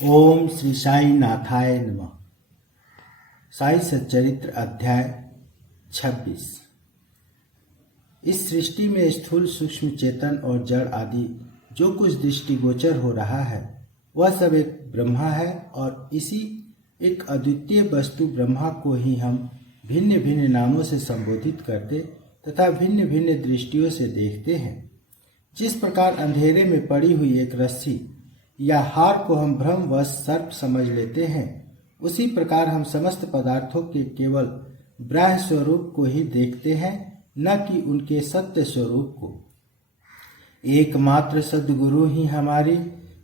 ओम श्री साई नाथाय नमः। साई सच्चरित्र अध्याय 26। इस सृष्टि में स्थूल सूक्ष्म चेतन और जड़ आदि जो कुछ दृष्टिगोचर हो रहा है वह सब एक ब्रह्मा है और इसी एक अद्वितीय वस्तु ब्रह्मा को ही हम भिन्न भिन्न नामों से संबोधित करते तथा भिन्न भिन्न दृष्टियों से देखते हैं। जिस प्रकार अंधेरे में पड़ी हुई एक रस्सी या हार को हम भ्रमवश सर्प समझ लेते हैं, उसी प्रकार हम समस्त पदार्थों के केवल ब्राह्य स्वरूप को ही देखते हैं, न कि उनके सत्य स्वरूप को। एकमात्र सद्गुरु ही हमारी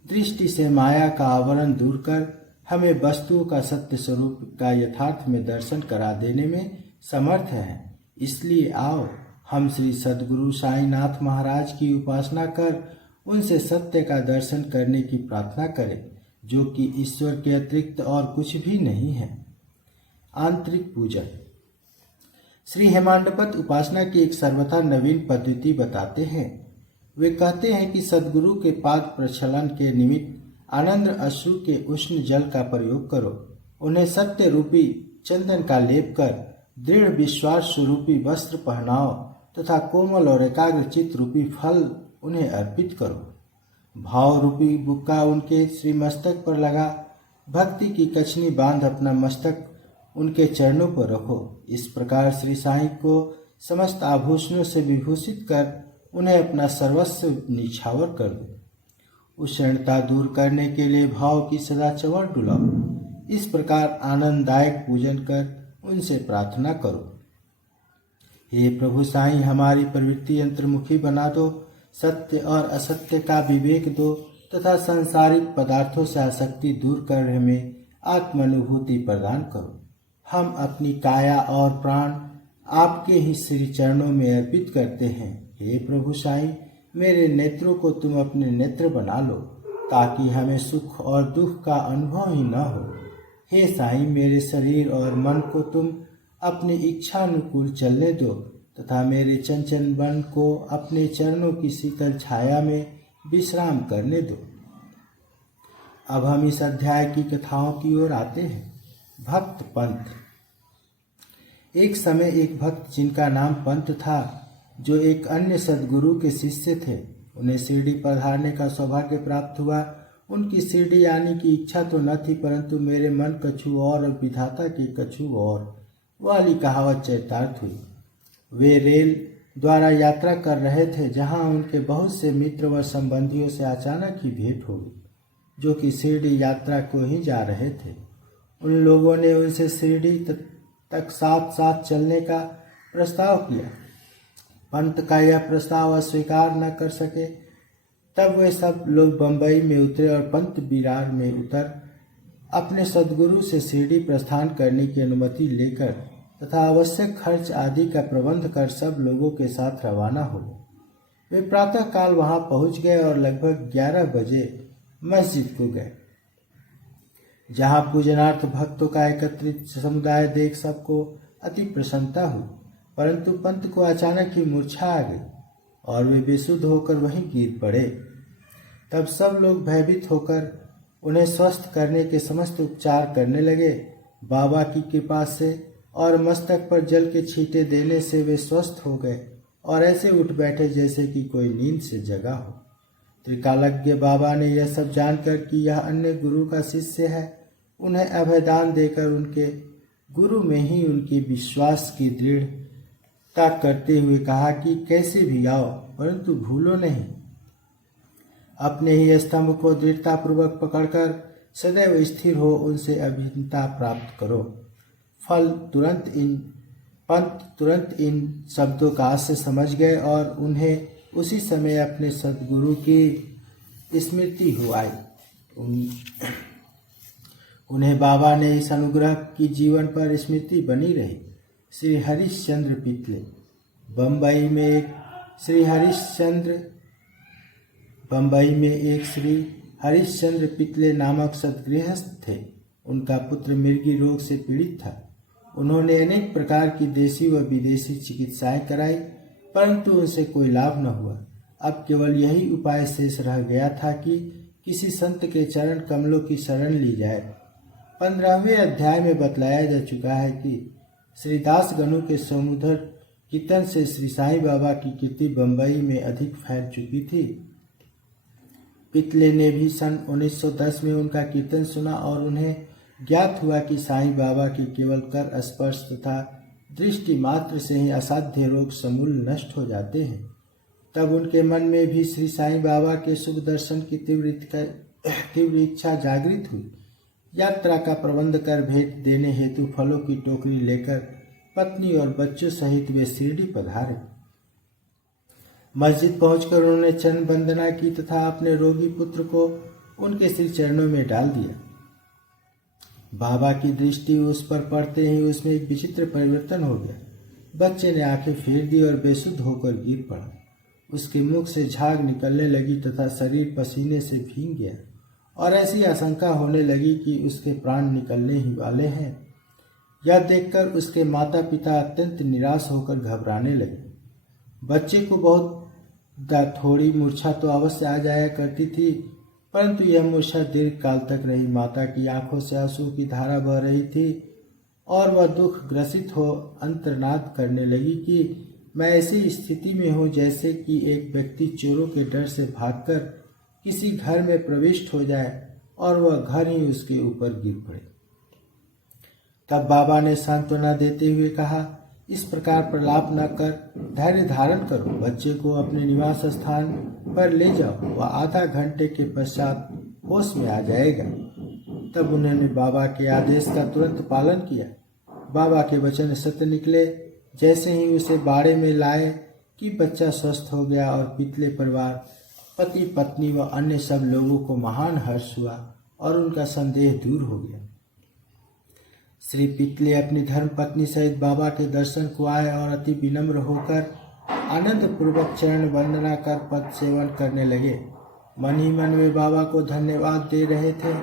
दृष्टि से माया का आवरण दूर कर हमें वस्तुओं का सत्य स्वरूप का यथार्थ में दर्शन करा देने में समर्थ है। इसलिए आओ हम श्री सद्गुरु साईनाथ महाराज की उपासना कर उनसे सत्य का दर्शन करने की प्रार्थना करें, जो कि ईश्वर के अतिरिक्त और कुछ भी नहीं है। आंतरिक पूजन। श्री हेमांडपत उपासना की एक सर्वथा नवीन पद्धति बताते हैं। वे कहते हैं कि सद्गुरु के पाद प्रक्षालन के निमित्त आनंद अश्रु के उष्ण जल का प्रयोग करो। उन्हें सत्य रूपी चंदन का लेप कर दृढ़ विश्वास स्वरूपी वस्त्र पहनाओ तथा कोमल और एकाग्र चित्त रूपी फल उन्हें अर्पित करो। भाव रूपी बुक्का उनके श्री मस्तक पर लगा भक्ति की कछनी बांध अपना मस्तक उनके चरणों पर रखो। इस प्रकार श्री साईं को समस्त आभूषणों से विभूषित कर उन्हें अपना सर्वस्व निछावर कर दो। उष्णता दूर करने के लिए भाव की सदा चंवर डुलाओ। इस प्रकार आनंददायक पूजन कर उनसे प्रार्थना करो। हे प्रभु साईं, हमारी प्रवृत्ति यंत्रमुखी बना दो, सत्य और असत्य का विवेक दो तथा सांसारिक पदार्थों से आसक्ति दूर कर हमें आत्मानुभूति प्रदान करो। हम अपनी काया और प्राण आपके ही श्री चरणों में अर्पित करते हैं। हे प्रभु साईं, मेरे नेत्रों को तुम अपने नेत्र बना लो ताकि हमें सुख और दुख का अनुभव ही न हो। हे साईं, मेरे शरीर और मन को तुम अपनी इच्छा अनुकूल चलने दो तथा मेरे चंचल मन को अपने चरणों की शीतल छाया में विश्राम करने दो। अब हम इस अध्याय की कथाओं की ओर आते हैं। भक्त पंत। एक समय एक भक्त जिनका नाम पंत था, जो एक अन्य सद्गुरु के शिष्य थे, उन्हें शिरडी पधारने का सौभाग्य प्राप्त हुआ। उनकी शिरडी आने की इच्छा तो न थी, परंतु मेरे मन कछु और विधाता की कछु और वाली कहावत चरितार्थ हुई। वे रेल द्वारा यात्रा कर रहे थे, जहां उनके बहुत से मित्र व संबंधियों से अचानक ही भेंट हो गई, जो कि शिरडी यात्रा को ही जा रहे थे। उन लोगों ने उनसे शिरडी तक साथ साथ चलने का प्रस्ताव किया। पंत का यह प्रस्ताव अस्वीकार न कर सके। तब वे सब लोग बंबई में उतरे और पंत विरार में उतर अपने सद्गुरु से शिरडी प्रस्थान करने की अनुमति लेकर तथा आवश्यक खर्च आदि का प्रबंध कर सब लोगों के साथ रवाना हो गए। वे प्रातः काल वहां पहुंच गए और लगभग 11 बजे मस्जिद को गए, जहां पूजनार्थ भक्तों का एकत्रित समुदाय देख सबको अति प्रसन्नता हुई। परंतु पंत को अचानक ही मूर्छा आ गई और वे बेसुध होकर वहीं गिर पड़े। तब सब लोग भयभीत होकर उन्हें स्वस्थ करने के समस्त उपचार करने लगे। बाबा की कृपा से और मस्तक पर जल के छींटे देने से वे स्वस्थ हो गए और ऐसे उठ बैठे जैसे कि कोई नींद से जगा हो। त्रिकालज्ञ बाबा ने यह सब जानकर कि यह अन्य गुरु का शिष्य है, उन्हें अभयदान देकर उनके गुरु में ही उनकी विश्वास की दृढ़ता करते हुए कहा कि कैसे भी आओ, परंतु भूलो नहीं, अपने ही स्तंभ को दृढ़तापूर्वक पकड़कर सदैव स्थिर हो उनसे अभिन्नता प्राप्त करो। पंत तुरंत इन शब्दों का आशय समझ गए और उन्हें उसी समय अपने सद्गुरु की स्मृति हुई। उन्हें बाबा ने इस अनुग्रह की जीवन पर स्मृति बनी रही। श्री हरिश्चंद्र पितले। बंबई में एक श्री हरिश्चंद्र पितले नामक सद्गृहस्थ थे। उनका पुत्र मिर्गी रोग से पीड़ित था। उन्होंने अनेक प्रकार की देशी व विदेशी चिकित्साएं कराई, परंतु उनसे कोई लाभ न हुआ। अब केवल यही उपाय शेष रह गया था कि किसी संत के चरण कमलों की शरण ली जाए। 15वें अध्याय में बतलाया जा चुका है कि श्री दास गणु के समुद्र कीर्तन से श्री साईं बाबा की कीर्ति बंबई में अधिक फैल चुकी थी। पितले ने भी सन 1910 में उनका कीर्तन सुना और उन्हें ज्ञात हुआ कि साईं बाबा की केवल कर स्पर्श तथा दृष्टि मात्र से ही असाध्य रोग समूल नष्ट हो जाते हैं। तब उनके मन में भी श्री साईं बाबा के शुभ दर्शन की तीव्र इच्छा जागृत हुई। यात्रा का प्रबंध कर भेंट देने हेतु फलों की टोकरी लेकर पत्नी और बच्चों सहित वे शिरडी पधारे। मस्जिद पहुंचकर उन्होंने चरण वंदना की तथा अपने रोगी पुत्र को उनके श्री चरणों में डाल दिया। बाबा की दृष्टि उस पर पड़ते ही उसमें एक विचित्र परिवर्तन हो गया। बच्चे ने आंखें फेर दी और बेसुध होकर गिर पड़ा। उसके मुख से झाग निकलने लगी तथा शरीर पसीने से भीग गया और ऐसी आशंका होने लगी कि उसके प्राण निकलने ही वाले हैं। यह देखकर उसके माता पिता अत्यंत निराश होकर घबराने लगे। बच्चे को बहुत थोड़ी मूर्छा तो अवश्य आ जाया करती थी, परंतु यह मूर्छा दीर्घ काल तक रही। माता की आंखों से आंसू की धारा बह रही थी और वह दुख ग्रसित हो अंतर्नाद करने लगी कि मैं ऐसी स्थिति में हूँ जैसे कि एक व्यक्ति चोरों के डर से भागकर किसी घर में प्रविष्ट हो जाए और वह घर ही उसके ऊपर गिर पड़े। तब बाबा ने सांत्वना देते हुए कहा, इस प्रकार प्रलाप न कर धैर्य धारण करो, बच्चे को अपने निवास स्थान पर ले जाओ, वह आधा घंटे के पश्चात होश में आ जाएगा। तब उन्होंने बाबा के आदेश का तुरंत पालन किया। बाबा के वचन सत्य निकले। जैसे ही उसे बाड़े में लाए कि बच्चा स्वस्थ हो गया और पितले परिवार, पति पत्नी व अन्य सब लोगों को महान हर्ष हुआ और उनका संदेह दूर हो गया। श्री पितले अपनी धर्म पत्नी सहित बाबा के दर्शन को आए और अति विनम्र होकर आनंद पूर्वक चरण वंदना कर पद सेवन करने लगे। मन ही मन में बाबा को धन्यवाद दे रहे थे।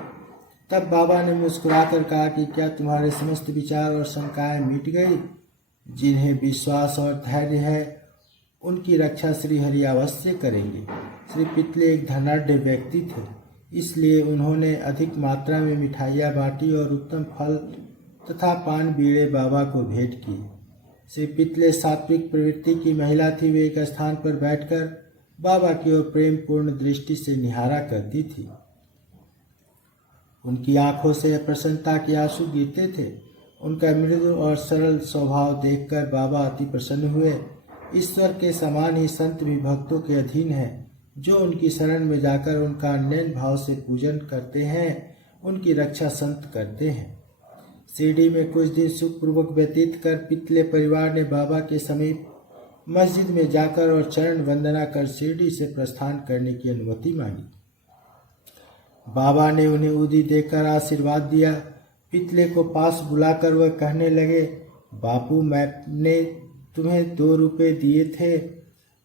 तब बाबा ने मुस्कुराकर कहा कि क्या तुम्हारे समस्त विचार और शंकाएं मिट गई? जिन्हें विश्वास और धैर्य है उनकी रक्षा श्री हरि अवश्य करेंगे। श्री पितले एक धनाढ्य व्यक्ति थे, इसलिए उन्होंने अधिक मात्रा में मिठाइयाँ बांटी और उत्तम फल तथा पान बीड़े बाबा को भेंट किए। श्री पितले सात्विक प्रवृत्ति की महिला थी। वे एक स्थान पर बैठकर बाबा की ओर प्रेम पूर्ण दृष्टि से निहारा करती थी। उनकी आंखों से प्रसन्नता के आंसू गिरते थे। उनका मृदु और सरल स्वभाव देखकर बाबा अति प्रसन्न हुए। ईश्वर के समान ही संत भी भक्तों के अधीन है। जो उनकी शरण में जाकर उनका अन्य भाव से पूजन करते हैं, उनकी रक्षा संत करते हैं। शिरडी में कुछ दिन सुखपूर्वक व्यतीत कर पितले परिवार ने बाबा के समीप मस्जिद में जाकर और चरण वंदना कर शिरडी से प्रस्थान करने की अनुमति मांगी। बाबा ने उन्हें उदी देकर आशीर्वाद दिया। पितले को पास बुलाकर वह कहने लगे, बापू, मैंने तुम्हें 2 रुपये दिए थे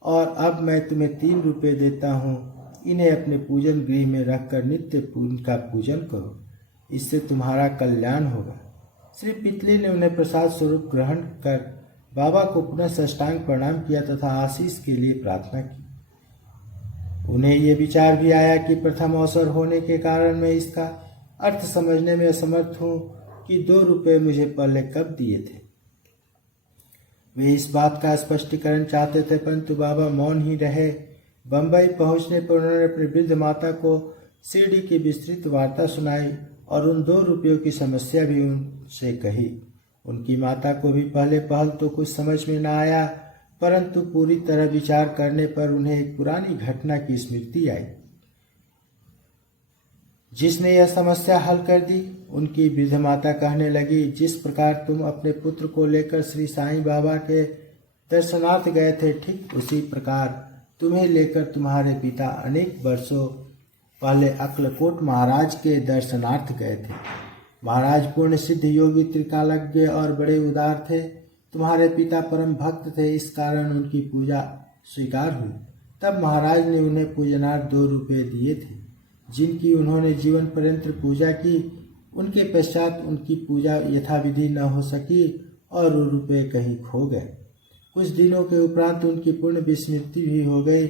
और अब मैं तुम्हें 3 रुपये देता हूँ। इन्हें अपने पूजन गृह में रखकर नित्य उनका पूजन करो, इससे तुम्हारा कल्याण होगा। श्री पितले ने उन्हें प्रसाद स्वरूप ग्रहण कर बाबा को पुनः साष्टांग प्रणाम किया तथा आशीष के लिए प्रार्थना की। उन्हें ये विचार भी आया कि प्रथम अवसर होने के कारण मैं इसका अर्थ समझने में असमर्थ हूँ कि 2 रुपये मुझे पहले कब दिए थे। वे इस बात का स्पष्टीकरण चाहते थे, परंतु बाबा मौन ही रहे। बंबई पहुंचने पर उन्होंने अपनी वृद्ध माता को शिरडी की विस्तृत वार्ता सुनाई और उन 2 रुपयों की समस्या भी उनसे कही। उनकी माता को भी पहले पहल तो कुछ समझ में न आया, परंतु पूरी तरह विचार करने पर उन्हें एक पुरानी घटना की स्मृति आई जिसने यह समस्या हल कर दी। उनकी वृद्ध माता कहने लगी, जिस प्रकार तुम अपने पुत्र को लेकर श्री साईं बाबा के दर्शनार्थ गए थे, ठीक उसी प्रकार तुम्हें लेकर तुम्हारे पिता अनेक वर्षों पहले अक्लकोट महाराज के दर्शनार्थ गए थे। महाराज पूर्ण सिद्ध योगी, त्रिकालज्ञ और बड़े उदार थे। तुम्हारे पिता परम भक्त थे, इस कारण उनकी पूजा स्वीकार हुई। तब महाराज ने उन्हें पूजनार्थ 2 रुपये दिए थे, जिनकी उन्होंने जीवन पर्यंत पूजा की। उनके पश्चात उनकी पूजा यथाविधि न हो सकी और वो रुपये कहीं खो गए। कुछ दिनों के उपरांत उनकी पूर्ण विस्मृति भी हो गई।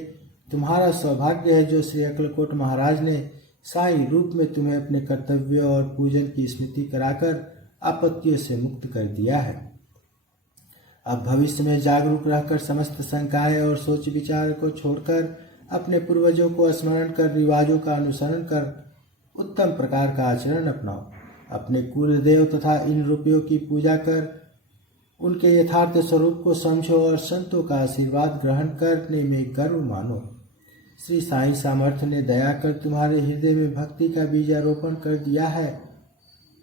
तुम्हारा सौभाग्य है जो श्री अक्लकोट महाराज ने साई रूप में तुम्हें अपने कर्तव्यों और पूजन की स्मृति कराकर आपत्तियों से मुक्त कर दिया है। अब भविष्य में जागरूक रहकर समस्त शंकाएं और सोच विचार को छोड़कर अपने पूर्वजों को स्मरण कर रिवाजों का अनुसरण कर उत्तम प्रकार का आचरण अपनाओ। अपने कुल देव तथा इन रुपयों की पूजा कर उनके यथार्थ स्वरूप को समझो और संतों का आशीर्वाद ग्रहण करने में गर्व मानो। श्री साईं सामर्थ्य ने दया कर तुम्हारे हृदय में भक्ति का बीजारोपण कर दिया है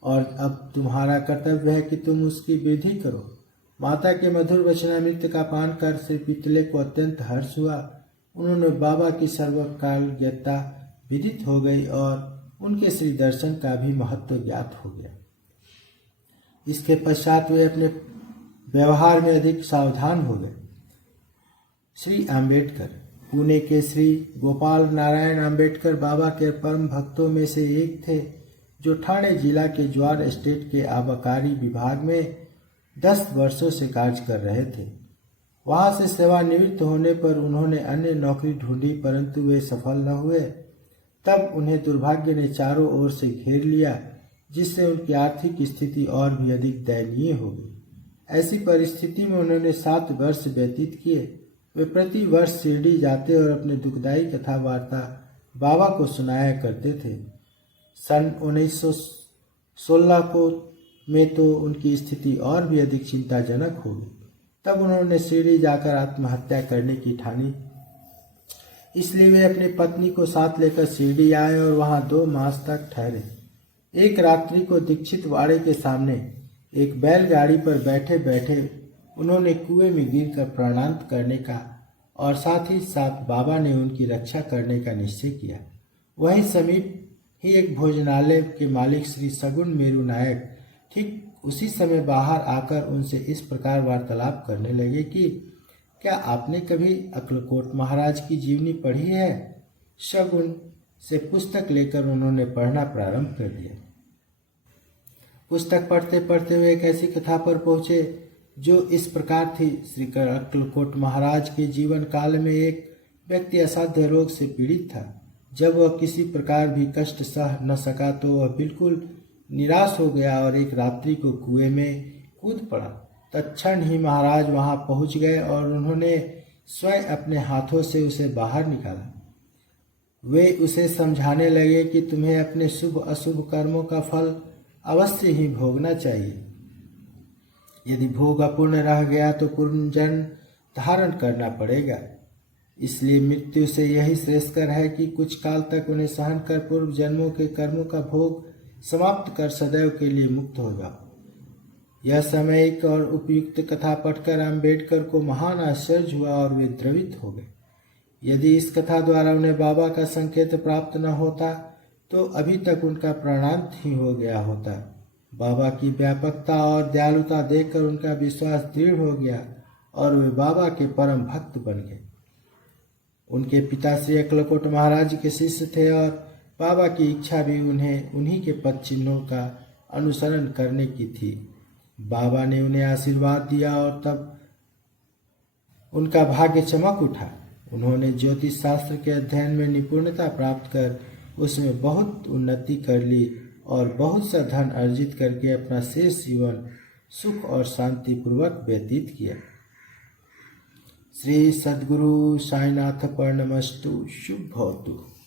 और अब तुम्हारा कर्तव्य है कि तुम उसकी वृद्धि करो। माता के मधुर वचनामृत का पान कर श्री पितले को अत्यंत हर्ष हुआ। उन्होंने बाबा की सर्वकालज्ञता विदित हो गई और उनके श्री दर्शन का भी महत्व ज्ञात हो गया। इसके पश्चात वे अपने व्यवहार में अधिक सावधान हो गए। श्री आम्बेडकर पुणे के श्री गोपाल नारायण आम्बेडकर बाबा के परम भक्तों में से एक थे, जो ठाणे जिला के ज्वार स्टेट के आबकारी विभाग में 10 वर्षों से कार्य कर रहे थे। वहां से सेवानिवृत्त होने पर उन्होंने अन्य नौकरी ढूंढी, परंतु वे सफल न हुए। तब उन्हें दुर्भाग्य ने चारों ओर से घेर लिया, जिससे उनकी आर्थिक स्थिति और भी अधिक दयनीय हो गई। ऐसी परिस्थिति में उन्होंने 7 वर्ष व्यतीत किए। वे प्रति वर्ष शिरडी जाते और अपने दुखदायी कथा वार्ता बाबा को सुनाया करते थे। सन 1916 में तो उनकी स्थिति और भी अधिक चिंताजनक हो गई। तब उन्होंने शिरडी जाकर आत्महत्या करने की ठानी। इसलिए वे अपनी पत्नी को साथ लेकर शिरडी आए और वहां 2 मास तक ठहरे। एक रात्रि को दीक्षित वाड़े के सामने एक बैलगाड़ी पर बैठे बैठे उन्होंने कुएं में गिरकर प्राणांत करने का और साथ ही साथ बाबा ने उनकी रक्षा करने का निश्चय किया। वहीं समीप ही एक भोजनालय के मालिक श्री सगुन मेरू नायक ठीक उसी समय बाहर आकर उनसे इस प्रकार वार्तालाप करने लगे कि क्या आपने कभी अक्लकोट महाराज की जीवनी पढ़ी है? शगुन से पुस्तक लेकर उन्होंने पढ़ना प्रारंभ कर दिया। पुस्तक पढ़ते पढ़ते वे एक ऐसी कथा पर पहुंचे जो इस प्रकार थी। श्री अक्लकोट महाराज के जीवन काल में एक व्यक्ति असाध्य रोग से पीड़ित था। जब वह किसी प्रकार भी कष्ट सह न सका तो वह बिल्कुल निराश हो गया और एक रात्रि को कुएं में कूद पड़ा। तत्क्षण ही महाराज वहां पहुंच गए और उन्होंने स्वयं अपने हाथों से उसे बाहर निकाला। वे उसे समझाने लगे कि तुम्हें अपने शुभ अशुभ कर्मों का फल अवश्य ही भोगना चाहिए। यदि भोग अपूर्ण रह गया तो पुनर्जन्म धारण करना पड़ेगा। इसलिए मृत्यु से यही श्रेयस्कर है कि कुछ काल तक उन्हें सहन कर पूर्व जन्मों के कर्मों का भोग समाप्त कर सदैव के लिए मुक्त हो जाओ। यह सामयिक और उपयुक्त कथा पढ़कर अम्बेडकर को महान आश्चर्य हुआ और वे द्रवित हो गए। यदि इस कथा द्वारा उन्हें बाबा का संकेत प्राप्त न होता तो अभी तक उनका प्राणांत ही हो गया होता। बाबा की व्यापकता और दयालुता देखकर उनका विश्वास दृढ़ हो गया और वे बाबा के परम भक्त बन गए। उनके पिता श्री अक्लकोट महाराज के शिष्य थे और बाबा की इच्छा भी उन्हें उन्हीं के पद चिन्हों का अनुसरण करने की थी। बाबा ने उन्हें आशीर्वाद दिया और तब उनका भाग्य चमक उठा। उन्होंने ज्योतिष शास्त्र के अध्ययन में निपुणता प्राप्त कर उसमें बहुत उन्नति कर ली और बहुत सा धन अर्जित करके अपना शेष जीवन सुख और शांति पूर्वक व्यतीत किया। श्री सद्गुरु साईनाथ पर नमस्तु। शुभ भवतु।